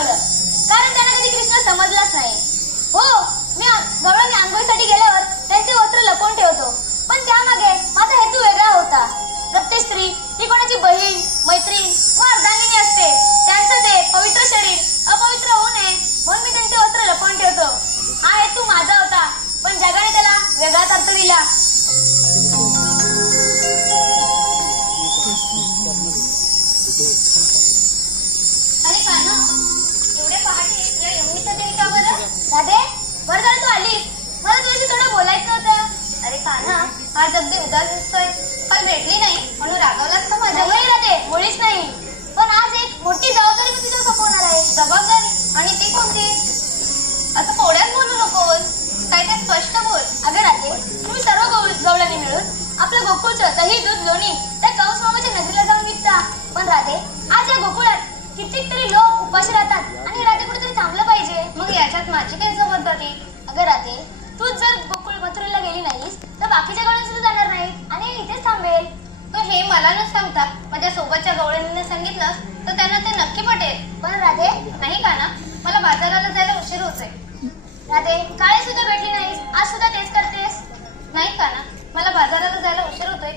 बनवलं, कारण त्यांना कधी कृष्ण समजलाच नाही. हो, मी गवळणी आंघोळीसाठी गेल्यावर त्यांचे वस्त्र लपवून ठेवतो, पण त्यामागे माझा हेतू वेगळा होता. प्रत्येक स्त्री ही कोणाची बहीण, मैत्रीण व अर्धांगिनी असते. त्यांचं ते पवित्र शरीर अपवित्र होऊ नये म्हणून मी त्यांचे वस्त्र लपवून ठेवतो. हा हेतू माझा होता, पण जगाने त्याला वेगळाच अर्थ दिला. अरे कान्हा, एवढे पहाटे या यमुनेच्या तरी का बरं? राधे, बरं झालं तू आलीस. मला तुझ्याशी थोडं बोलायचं होतं. अरे कान्हा, आज अगदी उदास दिसतोय. काल भेटली नाही म्हणून रागावलास का माझ्या? नाही राधे, मुळीच नाही. पण आज एक मोठी जबाबदारी मी तुझ्या सोपवणार आहे. जबाबदारी? आणि ती कोणती? असं पोळ्यात बोलू नकोस, काय ते स्पष्ट बोल. अगं राधे, तुम्ही सर्व गवळणी मिळून आपलं गोकुळचं दही, दूध, लोणी त्या कंस मामाच्या नगरीला जाऊन विकता. पण राधे, आज या गोकुळात कितीतरी लोक उपाशी राहतात आणि राधे कुठेतरी थांबलं पाहिजे. मग याच्यात माझी काही जबाबदारी? अगं राधे, तूच जर गोकुळ मथुरेला गेली नाहीस तर बाकीच्या गवळणी सुद्धा जाणार नाहीत आणि इथेच थांबेल. तो हे मला न सांगता माझ्या सोबतच्या गवळणींना सांगितलं तर त्यांना ते नक्की पटेल. पण राधे, नाही का ना, मला बाजाराला जायला उशीर होतोय. राधे, काळे सुद्धा भेटली नाहीस, आज सुद्धा तेच करतेस. नाही का ना, मला बाजाराला जायला उशीर होतोय